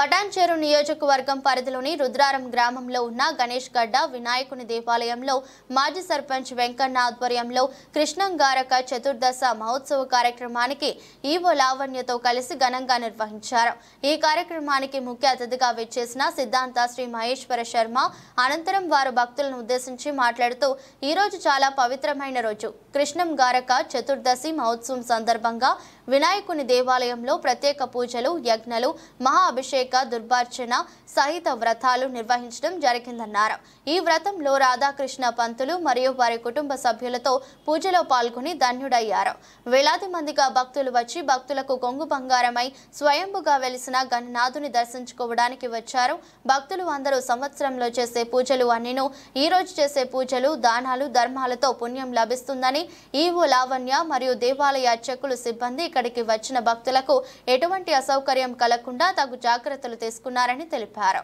పటాన్చెరు నియోజకవర్గం పరిధిలోని రుద్రారం గ్రామంలో ఉన్న గణేష్ గడ్డ వినాయకుని దేవాలయంలో మాజీ సర్పంచ్ వెంకన్న ఆధ్వర్యంలో కృష్ణంగారక చతుర్దశ మహోత్సవ కార్యక్రమానికి ఈవో లావణ్యతో కలిసి ఘనంగా నిర్వహించారు। ఈ కార్యక్రమానికి ముఖ్య అతిథిగా విచ్చేసిన సిద్ధాంత శ్రీ మహేశ్వర శర్మ అనంతరం వారు భక్తులను ఉద్దేశించి మాట్లాడుతూ ఈ రోజు చాలా పవిత్రమైన రోజు కృష్ణంగారక చతుర్దశి మహోత్సవం సందర్భంగా వినాయకుని దేవాలయంలో ప్రత్యేక పూజలు యజ్ఞాలు మహా అభిషేక దుర్భార్చన సహిత వ్రతాలు నిర్వహించడం జరిగిందన్నారు। ఈ వ్రతంలో రాధాకృష్ణ పంతులు మరియు వారి కుటుంబ సభ్యులతో పూజలో పాల్గొని ధన్యుడయ్యారు। వేలాది మందిగా భక్తులు వచ్చి భక్తులకు కొంగు బంగారమై స్వయంభుగా వెలిసిన గణనాథుని దర్శించుకోవడానికి వచ్చారు। భక్తులు అందరూ సంవత్సరంలో చేసే పూజలు అన్నిను ఈ రోజు చేసే పూజలు దానాలు ధర్మాలతో పుణ్యం లభిస్తుందని ఈవో లావణ్య మరియు దేవాలయ అర్చకులు సిబ్బంది ఇక్కడికి వచ్చిన భక్తులకు ఎటువంటి అసౌకర్యం కలగకుండా తగు జాగ్రత్తలు తీసుకున్నారని తెలిపారు।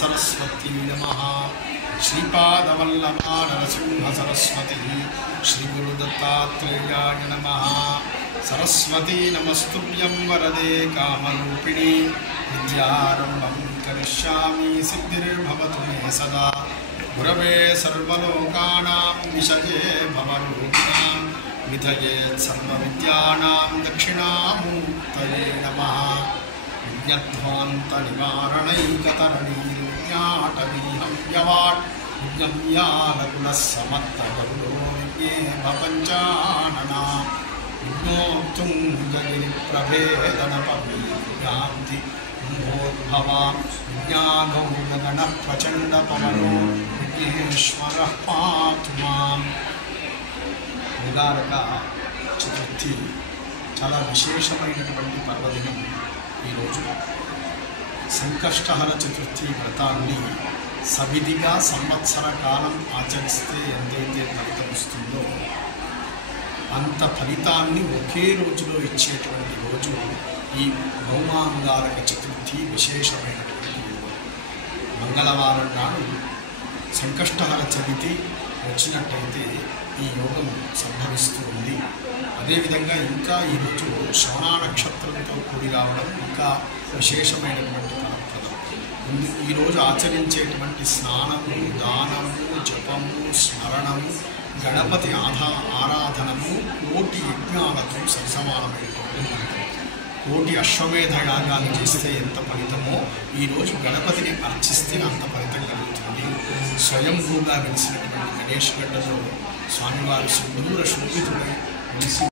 सरस्वती नमः श्रीपादवल्लभा नरसिंह सरस्वती श्री गुरुदत्तात्रेयाय नमः सरस्वती नमस्तुभ्यं वरदे कामरूपिणी विद्यारम्भं करिष्यामि सिद्धिर्भवतु मे सदा गुरवे सर्वलोकानां विषये भवरूपिणां विधयेत् सर्वविद्यानां दक्षिणामूर्तये नमः विज्ञानैकतरणीरुज्ञाटवीहव्यवाट् विज्ञम्यालकुलसमत्तगरुडो विज्ञेभपञ्चानना विज्ञोक्तुङ्गगिरिप्रभेदनपवीर्यान्ति कुम्भोद्भवा विज्ञागौरगणप्रचण्डपवनो विघ्नेश्वरः पातु माम्। ఉగారక చతుర్థి చాలా విశేషమైనటువంటి పర్వదినం। ఈరోజు సంకష్టహర చతుర్థి వ్రతాన్ని సవిధిగా సంవత్సర కాలం ఆచరిస్తే ఎంతైతే ఫలితం వస్తుందో అంత ఫలితాన్ని ఒకే రోజులో ఇచ్చేటువంటి రోజు ఈ భౌమాంగారక చతుర్థి విశేషమైనటువంటి యోగం। మంగళవారం నాడు సంకష్టహర చవితి వచ్చినట్టయితే ఈ యోగం సంభవిస్తూ ఉంది। అదేవిధంగా ఇంకా ఈరోజు శ్రవణ నక్షత్రంతో కూడి రావడం ఇంకా విశేషమైనటువంటి ఫలప్రదం। ఈరోజు ఆచరించేటువంటి స్నానము దానము జపము స్మరణము గణపతి ఆరాధనము కోటి యజ్ఞాలతో సరిసమానమైనటువంటి ఫలితం। కోటి అశ్వమేధ యాగాలు చేస్తే ఎంత ఫలితమో ఈరోజు గణపతిని అర్చిస్తే అంత ఫలితం కలుగుతుంది। స్వయంభూగా వెలిసినటువంటి గణేష్ గడ్డలో స్వామివారి సింధూర శోభితుడై వెలిసి